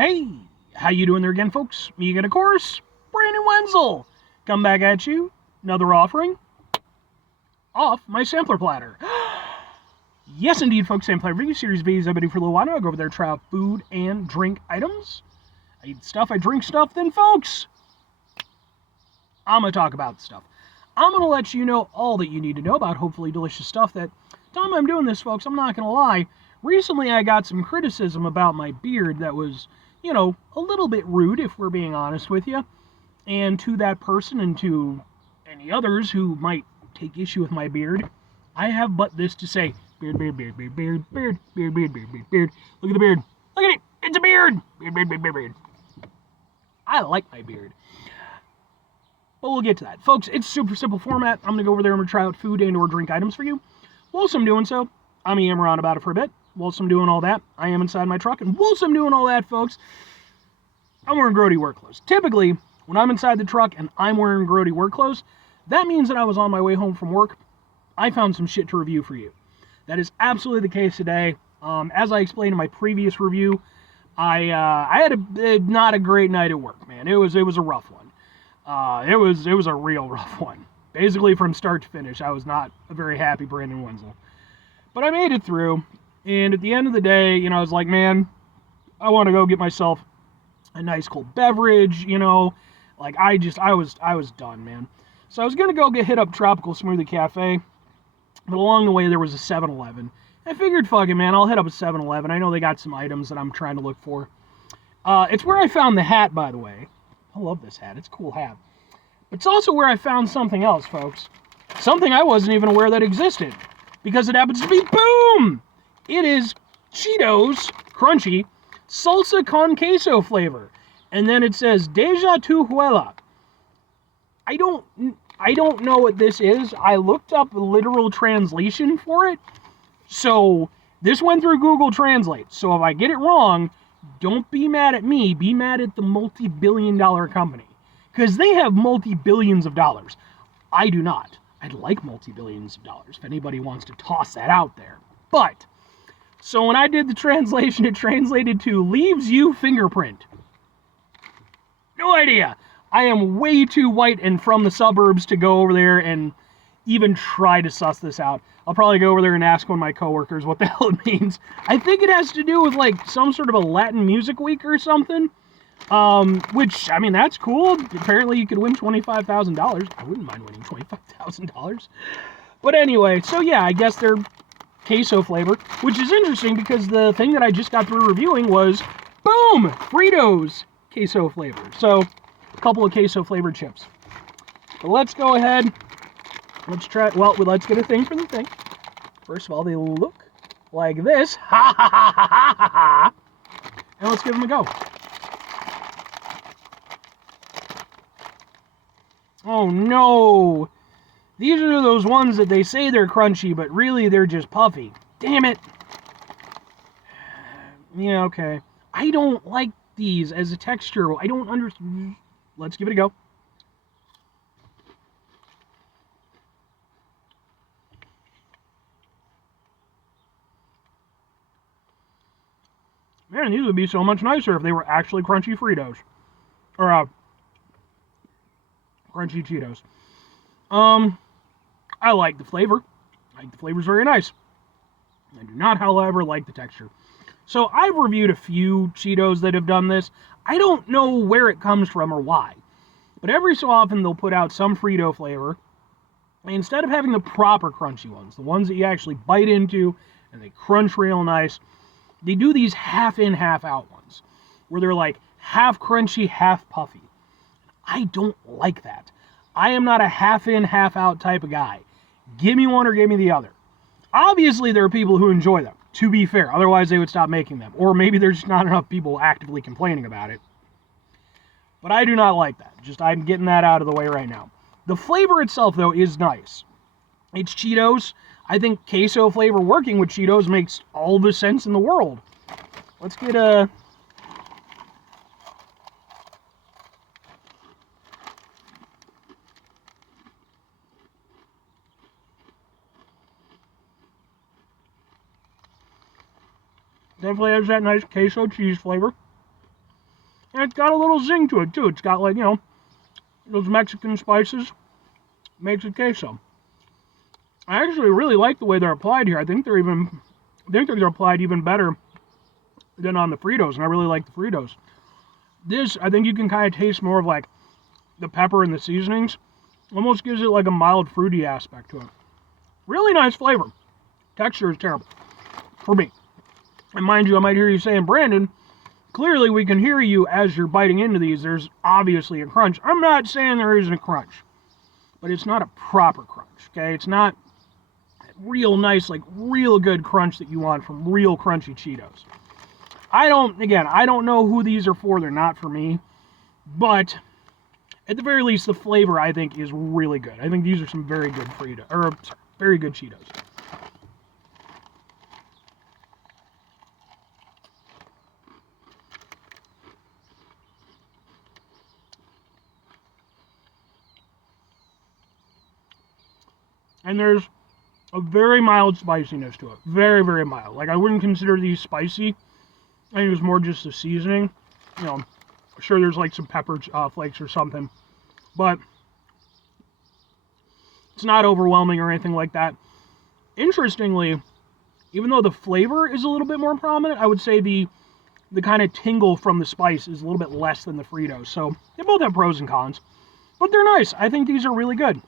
Hey, how you doing there again, folks? Me again, of course, Brandon Wenzel. Come back at you, another offering off my sampler platter. Yes, indeed, folks, sampler review series videos I've been doing for a little while now. I go over there, try out food and drink items. I eat stuff, I drink stuff, then, folks, I'm going to talk about stuff. I'm going to let you know all that you need to know about hopefully delicious stuff that, time I'm doing this, folks, I'm not going to lie, recently I got some criticism about my beard that was, a little bit rude, if we're being honest with you. And to that person and to any others who might take issue with my beard, I have but this to say. Beard, beard, beard, beard, beard, beard, beard, beard, beard, beard, beard. Look at the beard. Look at it. It's a beard. Beard, beard, beard, beard, beard. I like my beard. But we'll get to that. Folks, it's super simple format. I'm going to go over there and try out food and or drink items for you. Whilst I'm doing so, I'm going to yammer on about it for a bit. Whilst I'm doing all that, I am inside my truck. And whilst I'm doing all that, folks, I'm wearing grody work clothes. Typically, when I'm inside the truck and I'm wearing grody work clothes, that means that I was on my way home from work. I found some shit to review for you. That is absolutely the case today. As I explained in my previous review, I had not a great night at work, man. It was a rough one. It was a real rough one. Basically, from start to finish, I was not a very happy Brandon Wenzel. But I made it through. And at the end of the day, I was like, man, I want to go get myself a nice cold beverage, like I was done, man. So I was going to go hit up Tropical Smoothie Cafe, but along the way there was a 7-Eleven. I figured, fuck it, man, I'll hit up a 7-Eleven. I know they got some items that I'm trying to look for. It's where I found the hat, by the way. I love this hat. It's a cool hat. But it's also where I found something else, folks. Something I wasn't even aware that existed. Because it happens to be, boom! It is Cheetos, crunchy, salsa con queso flavor. And then it says, Deja tu huela. I don't know what this is. I looked up a literal translation for it. So, this went through Google Translate. So if I get it wrong, don't be mad at me. Be mad at the multi-billion-dollar company. Because they have multi-billions of dollars. I do not. I'd like multi-billions of dollars, if anybody wants to toss that out there. But, so when I did the translation, it translated to leaves you fingerprint. No idea. I am way too white and from the suburbs to go over there and even try to suss this out. I'll probably go over there and ask one of my coworkers what the hell it means. I think it has to do with like some sort of a Latin music week or something. Which, I mean, that's cool. Apparently you could win $25,000. I wouldn't mind winning $25,000. But anyway, so yeah, I guess they're queso flavor, which is interesting because the thing that I just got through reviewing was, boom, Fritos queso flavor. So, a couple of queso flavored chips. But let's go ahead. Let's try, well, let's get a thing for the thing. First of all, they look like this. Ha ha ha ha ha ha. And let's give them a go. Oh no! These are those ones that they say they're crunchy, but really they're just puffy. Damn it! Yeah, okay. I don't like these as a texture. I don't understand. Let's give it a go. Man, these would be so much nicer if they were actually crunchy Fritos. Or, crunchy Cheetos. I like the flavor. I think the flavor's very nice. I do not, however, like the texture. So I've reviewed a few Cheetos that have done this. I don't know where it comes from or why. But every so often they'll put out some Frito flavor. And instead of having the proper crunchy ones, the ones that you actually bite into and they crunch real nice, they do these half in, half out ones. Where they're like half crunchy, half puffy. I don't like that. I am not a half in, half out type of guy. Give me one or give me the other. Obviously, there are people who enjoy them, to be fair. Otherwise, they would stop making them. Or maybe there's just not enough people actively complaining about it. But I do not like that. Just, I'm getting that out of the way right now. The flavor itself, though, is nice. It's Cheetos. I think queso flavor working with Cheetos makes all the sense in the world. Let's get a... Definitely has that nice queso cheese flavor. And it's got a little zing to it, too. It's got, like, those Mexican spices. Makes it queso. I actually really like the way they're applied here. I think they're applied even better than on the Fritos, and I really like the Fritos. This, I think you can kind of taste more of, like, the pepper and the seasonings. Almost gives it, like, a mild fruity aspect to it. Really nice flavor. Texture is terrible. For me. And mind you, I might hear you saying, Brandon, clearly we can hear you as you're biting into these. There's obviously a crunch. I'm not saying there isn't a crunch. But it's not a proper crunch, okay? It's not real nice, like, real good crunch that you want from real crunchy Cheetos. I don't know who these are for. They're not for me. But at the very least, the flavor, I think, is really good. I think these are some very good very good Cheetos. And there's a very mild spiciness to it. Very, very mild. Like, I wouldn't consider these spicy. I think it was more just the seasoning. Sure there's like some pepper flakes or something. But it's not overwhelming or anything like that. Interestingly, even though the flavor is a little bit more prominent, I would say the kind of tingle from the spice is a little bit less than the Fritos. So they both have pros and cons. But they're nice. I think these are really good.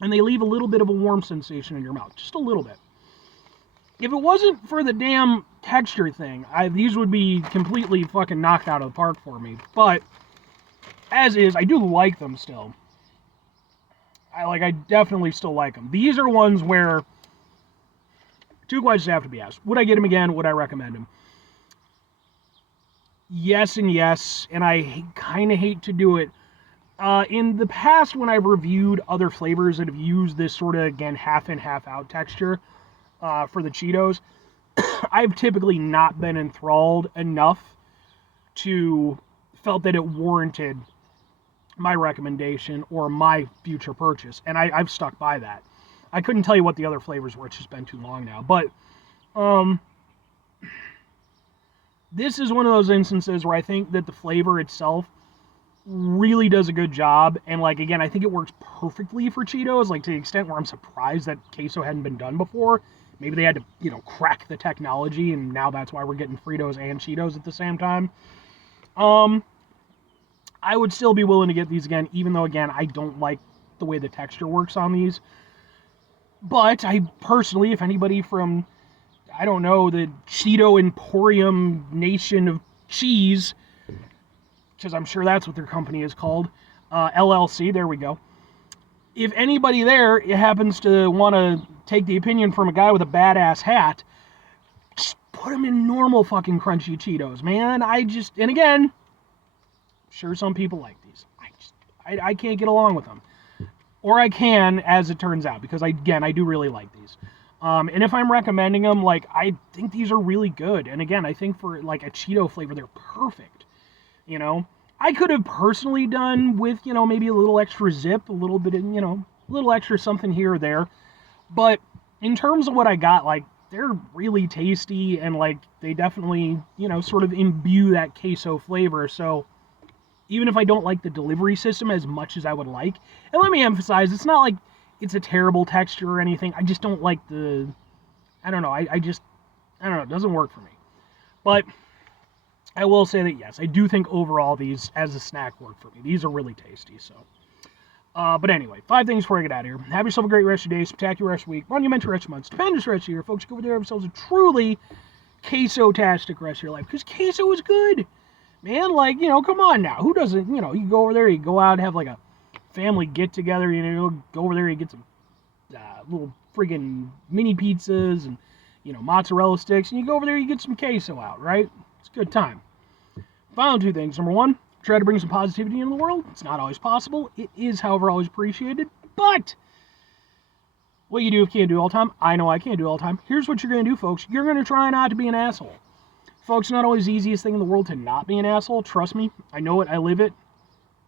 And they leave a little bit of a warm sensation in your mouth. Just a little bit. If it wasn't for the damn texture thing, these would be completely fucking knocked out of the park for me. But, as is, I do like them still. I definitely still like them. These are ones where two questions have to be asked. Would I get them again? Would I recommend them? Yes and yes, and I kind of hate to do it. In the past, when I've reviewed other flavors that have used this sort of, again, half in, half out texture for the Cheetos, I've typically not been enthralled enough to felt that it warranted my recommendation or my future purchase, and I've stuck by that. I couldn't tell you what the other flavors were. It's just been too long now. But this is one of those instances where I think that the flavor itself really does a good job, and like, again, I think it works perfectly for Cheetos, like to the extent where I'm surprised that queso hadn't been done before. Maybe they had to, crack the technology, and now that's why we're getting Fritos and Cheetos at the same time. I would still be willing to get these again, even though, again, I don't like the way the texture works on these. But I personally, if anybody from, I don't know, the Cheeto Emporium Nation of Cheese, because I'm sure that's what their company is called, LLC, there we go. If anybody there happens to want to take the opinion from a guy with a badass hat, just put them in normal fucking crunchy Cheetos, man. And again, sure some people like these. I can't get along with them. Or I can, as it turns out, because I do really like these. And if I'm recommending them, I think these are really good. And again, I think for, a Cheeto flavor, they're perfect. I could have personally done with, maybe a little extra zip, a little bit of, a little extra something here or there. But in terms of what I got, they're really tasty, and, they definitely, sort of imbue that queso flavor. So even if I don't like the delivery system as much as I would like, and let me emphasize, it's not like it's a terrible texture or anything. I just don't like I don't know, it doesn't work for me. But I will say that, yes, I do think overall these, as a snack, work for me. These are really tasty, so. But anyway, 5 things before I get out of here. Have yourself a great rest of your day, spectacular rest of your week, monumental rest of your month, stupendous rest of your year. Folks, go over there, have yourselves a truly queso-tastic rest of your life, because queso is good. Man, come on now. Who doesn't, you go over there, you go out and have, a family get-together, go over there, you get some little friggin' mini pizzas and, mozzarella sticks, and you go over there, you get some queso out, right? It's a good time. Final 2 things. Number 1, try to bring some positivity into the world. It's not always possible. It is, however, always appreciated. But what you do can't do all the time. I know I can't do all the time. Here's what you're going to do, folks. You're going to try not to be an asshole. Folks, not always the easiest thing in the world to not be an asshole. Trust me. I know it. I live it.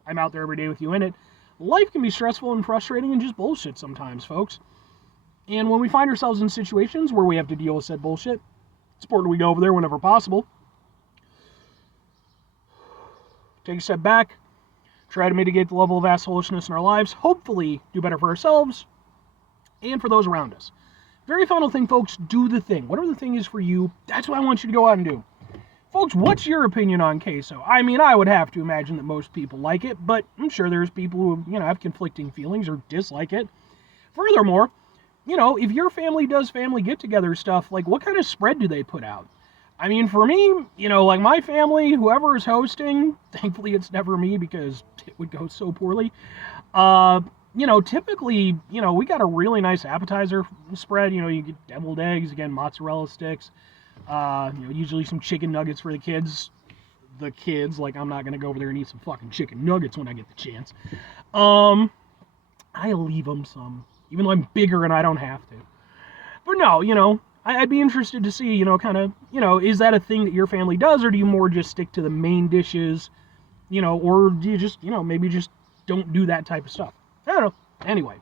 I'm out there every day with you in it. Life can be stressful and frustrating and just bullshit sometimes, folks. And when we find ourselves in situations where we have to deal with said bullshit, it's important we go over there whenever possible. take a step back, try to mitigate the level of assholishness in our lives, hopefully do better for ourselves and for those around us. Very final thing, folks, do the thing. Whatever the thing is for you, that's what I want you to go out and do. Folks, what's your opinion on queso? I mean, I would have to imagine that most people like it, but I'm sure there's people who, have conflicting feelings or dislike it. Furthermore, if your family does family get-together stuff, like, what kind of spread do they put out? I mean, for me, like my family, whoever is hosting, thankfully it's never me because it would go so poorly. Typically, we got a really nice appetizer spread. You get deviled eggs, again, mozzarella sticks, usually some chicken nuggets for the kids. Like, I'm not going to go over there and eat some fucking chicken nuggets when I get the chance. I leave them some, even though I'm bigger and I don't have to. But no, I'd be interested to see, is that a thing that your family does, or do you more just stick to the main dishes, or do you just, maybe just don't do that type of stuff? I don't know. Anyway,